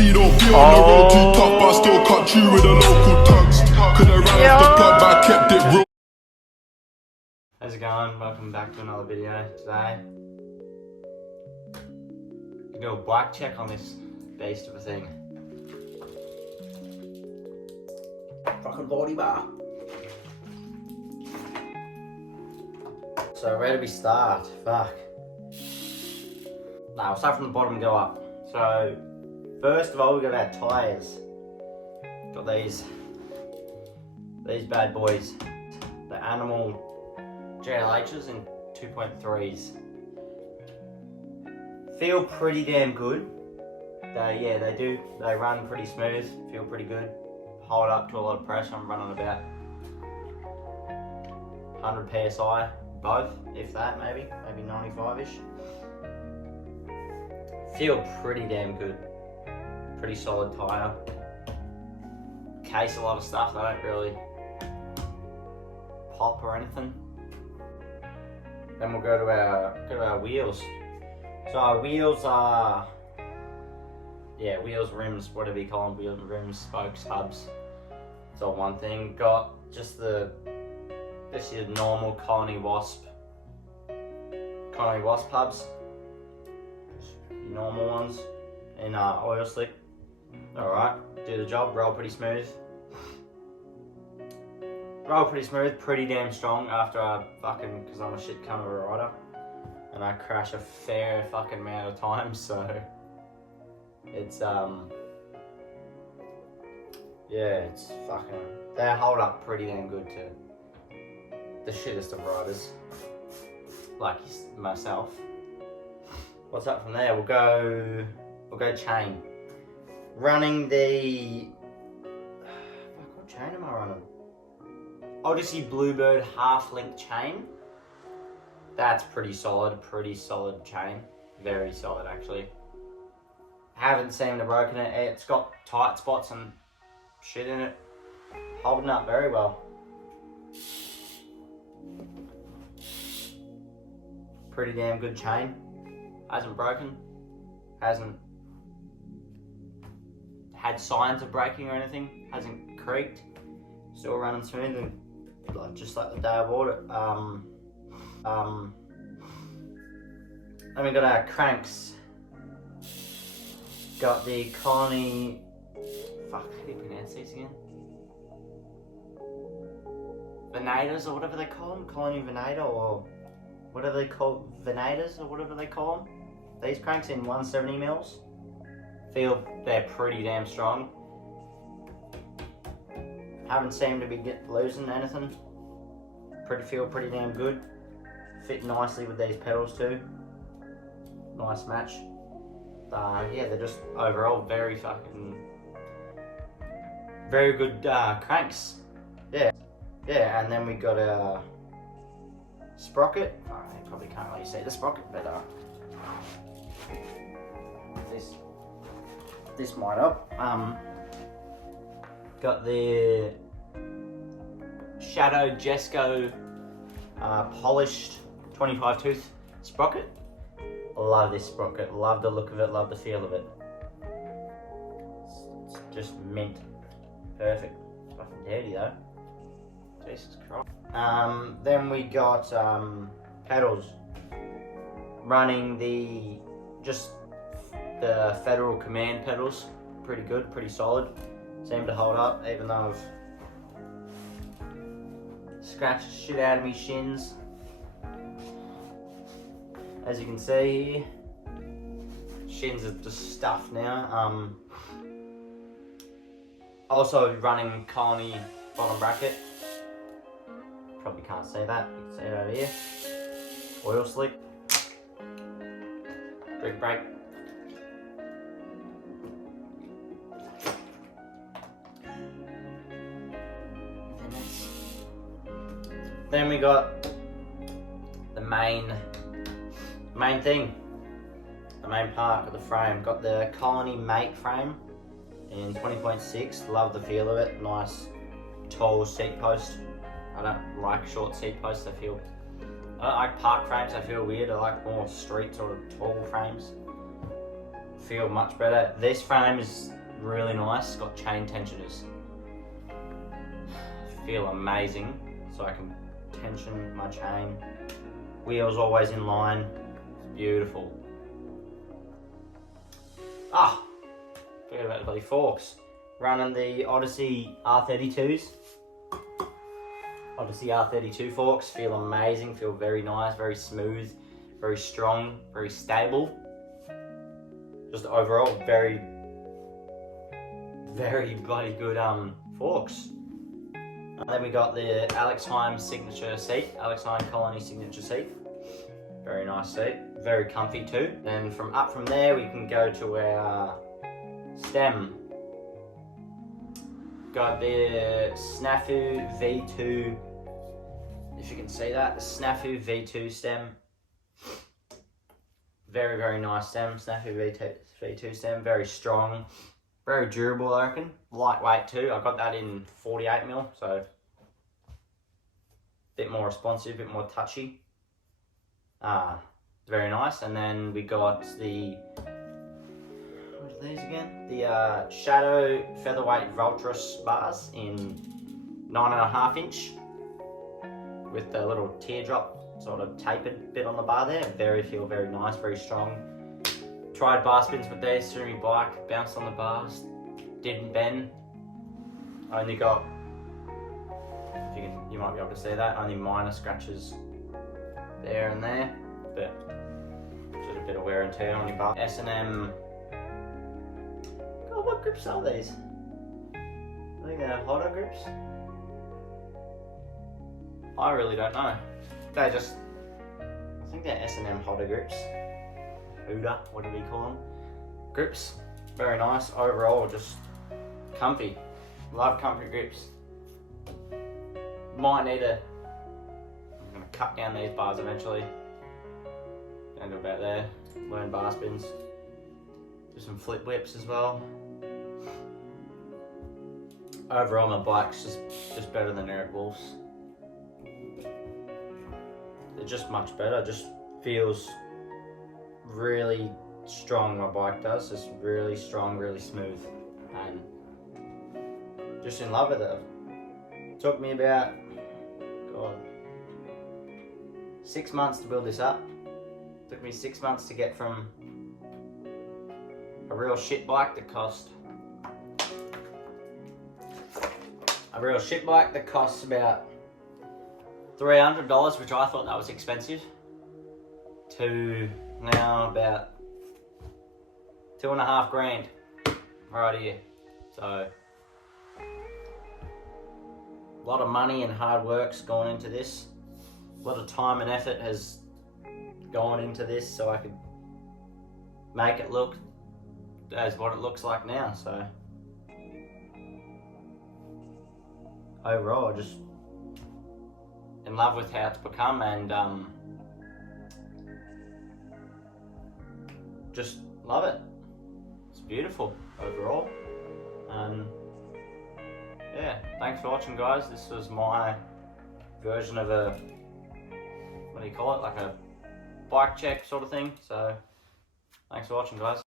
see, don't feel on the road too tough, but I still cut through with the local tugs. Could've ran off the plug, but I kept it real. How's it going? Welcome back to another video today. Do a bike check on this beast of a thing. Fucking body bar. So where do we start? Fuck. Nah, we'll start from the bottom and go up. So first of all, we got our tyres. Got these bad boys. The Animal JLHs in 2.3s. Feel pretty damn good. They run pretty smooth, feel pretty good. Hold up to a lot of pressure. I'm running about 100 PSI, both, if that, maybe 95-ish. Feel pretty damn good. Pretty solid tyre. Case a lot of stuff, they don't really pop or anything. Then we'll go to our wheels. So our wheels are, wheels, rims, whatever you call them, wheels, rims, spokes, hubs. It's all one thing. Got just your normal Colony Wasp hubs. Just normal ones in oil slick. Alright, do the job, roll pretty smooth. Pretty damn strong after because I'm a shit cunt of a rider. And I crash a fair fucking amount of times, so it's it's fucking, they hold up pretty damn good to the shittest of riders, like myself. What's up from there? We'll go chain. Running the, what chain am I running? Odyssey Bluebird half-link chain. That's pretty solid chain. Very solid, actually. Haven't seemed to have broken it. It's got tight spots and shit in it. Holding up very well. Pretty damn good chain. Hasn't broken. Hasn't had signs of breaking or anything. Hasn't creaked. Still running smooth and just like the day I bought it. Then we got our cranks. Got the Colony, fuck, how do you pronounce these again? Venadas or whatever they call them, Colony Venada or whatever they call, Venadas or whatever they call them. These cranks in 170 mils. Feel they're pretty damn strong. Haven't seemed to be losing anything. Feel pretty damn good. Fit nicely with these pedals too. Nice match. They're just overall very good cranks. Yeah, and then we got our sprocket. You probably can't really see the sprocket, but this might up. Got the Shadow Jesco polished 25 tooth sprocket. Love this sprocket, love the look of it, love the feel of it. It's just mint. Perfect. It's fucking dirty though. Jesus Christ. Then we got pedals. Running the Federal Command pedals. Pretty good, pretty solid. Seem to hold up, even though I've scratched the shit out of me shins. As you can see here, shins are just stuffed now. Also running Colony bottom bracket. Probably can't see that, you can see it over here. Oil slick. Brake brake. Then we got the main thing, the main part of the frame. Got the Colony Mate frame in 20.6. Love the feel of it. Nice tall seat post. I don't like short seat posts. I don't like park frames. I feel weird. I like more street sort of tall frames. feel much better. This frame is really nice, got chain tensioners. Feel amazing, so I can tension my chain. Wheels always in line, it's beautiful. Forget about the bloody forks. Running the Odyssey R32s. Odyssey R32 forks feel amazing, feel very nice, very smooth, very strong, very stable. Just overall, very bloody good forks. And then we got the Alex Heim signature seat, Alex Heim Colony signature seat. Very nice seat, very comfy too. Then from there we can go to our stem. Got the Snafu V2, if you can see that, the Snafu V2 stem. Very, very nice stem, Snafu V2 stem, very strong, very durable I reckon. Lightweight too, I got that in 48mm, so a bit more responsive, a bit more touchy. Very nice. And then we got the, what are these again? The Shadow Featherweight Vulturous bars in 9.5 inch with the little teardrop sort of tapered bit on the bar there. Feel very nice, very strong. Tried bar spins with these through my bike, bounced on the bars, didn't bend. Only got, you might be able to see that, only minor scratches there and there, but just a bit of wear and tear on your bar. S&M, God, what grips are these? I think they're Hotter grips. I really don't know. They're just, I think they're S&M Hotter grips. Huda, whatever you call them. Grips, very nice. Overall, just comfy. Love comfy grips. Might need I'm gonna cut down these bars eventually. Down to about there. Learn bar spins. Do some flip whips as well. Overall, my bike's just better than Eric Wolf's. They're just much better. Just feels really strong. My bike does. Just really strong, really smooth, and just in love with it. It took me about 6 months to build this up. It took me 6 months to get from a real shit bike that cost about $300, which I thought that was expensive, to now about $2.5 grand right here. So a lot of money and hard work's gone into this. A lot of time and effort has gone into this so I could make it look as what it looks like now. So overall, I just in love with how it's become, and just love it. It's beautiful overall. Yeah, thanks for watching, guys. This was my version of a, what do you call it, like a bike check sort of thing. So thanks for watching, guys.